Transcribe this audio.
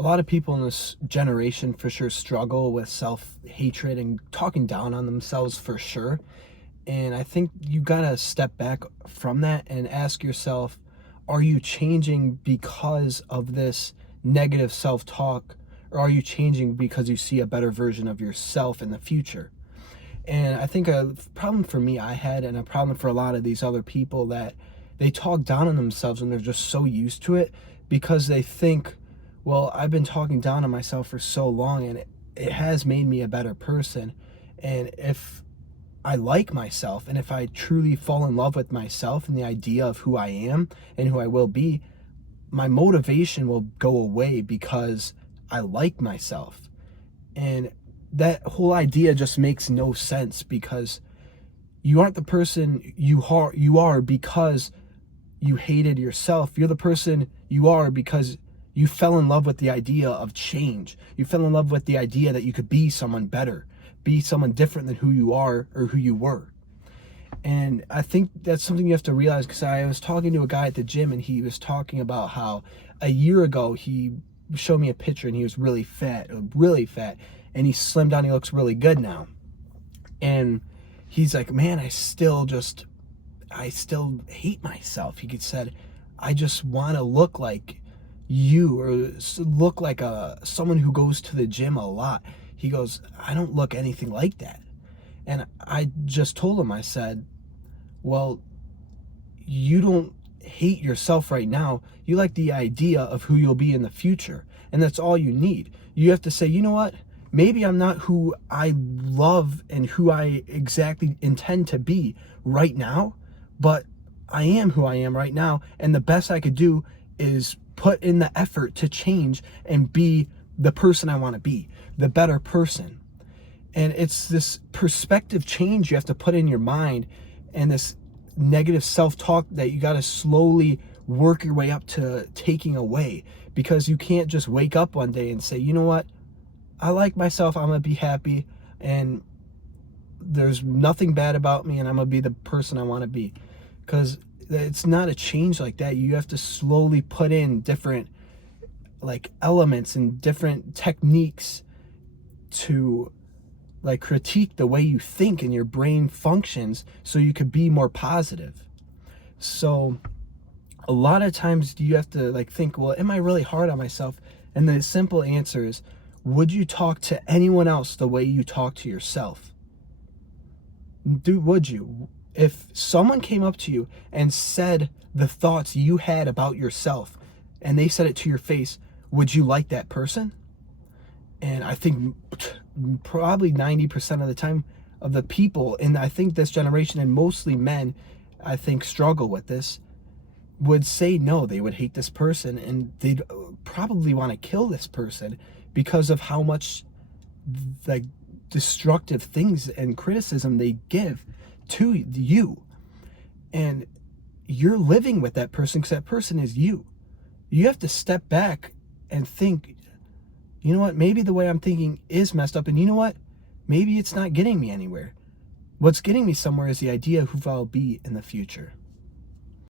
A lot of people in this generation for sure struggle with self-hatred and talking down on themselves for sure. And I think you gotta step back from that and ask yourself, are you changing because of this negative self-talk, or are you changing because you see a better version of yourself in the future? And I think a problem for me I had, and a problem for a lot of these other people, that they talk down on themselves and they're just so used to it because they think, well, I've been talking down on myself for so long and it has made me a better person. And if I like myself and if I truly fall in love with myself and the idea of who I am and who I will be, my motivation will go away because I like myself. And that whole idea just makes no sense because you aren't the person you are because you hated yourself. You're the person you are because you fell in love with the idea of change. You fell in love with the idea that you could be someone better, be someone different than who you are or who you were. And I think that's something you have to realize, because I was talking to a guy at the gym and he was talking about how a year ago he showed me a picture and he was really fat, and he slimmed down. He looks really good now. And he's like, man, I still hate myself. He said, I just want to look like you, or look like someone who goes to the gym a lot. He goes, I don't look anything like that. And I just told him, I said, well, you don't hate yourself right now. You like the idea of who you'll be in the future. And that's all you need. You have to say, you know what? Maybe I'm not who I love and who I exactly intend to be right now, but I am who I am right now. And the best I could do is put in the effort to change and be the person I want to be, the better person. And it's this perspective change you have to put in your mind, and this negative self-talk that you got to slowly work your way up to taking away, because you can't just wake up one day and say, you know what, I like myself, I'm going to be happy, and there's nothing bad about me, and I'm going to be the person I want to be. Because it's not a change like that. You have to slowly put in different elements and different techniques to critique the way you think and your brain functions so you could be more positive. So a lot of times you have to think, well, am I really hard on myself? And the simple answer is, would you talk to anyone else the way you talk to yourself? Would you? If someone came up to you and said the thoughts you had about yourself and they said it to your face, would you like that person? And I think probably 90% of the time of the people in, I think, this generation, and mostly men, I think, struggle with this, would say no. They would hate this person and they'd probably want to kill this person because of how much destructive things and criticism they give to you. And you're living with that person because that person is you. You have to step back and think, you know what, maybe the way I'm thinking is messed up, and you know what, maybe it's not getting me anywhere. What's getting me somewhere is the idea of who I'll be in the future.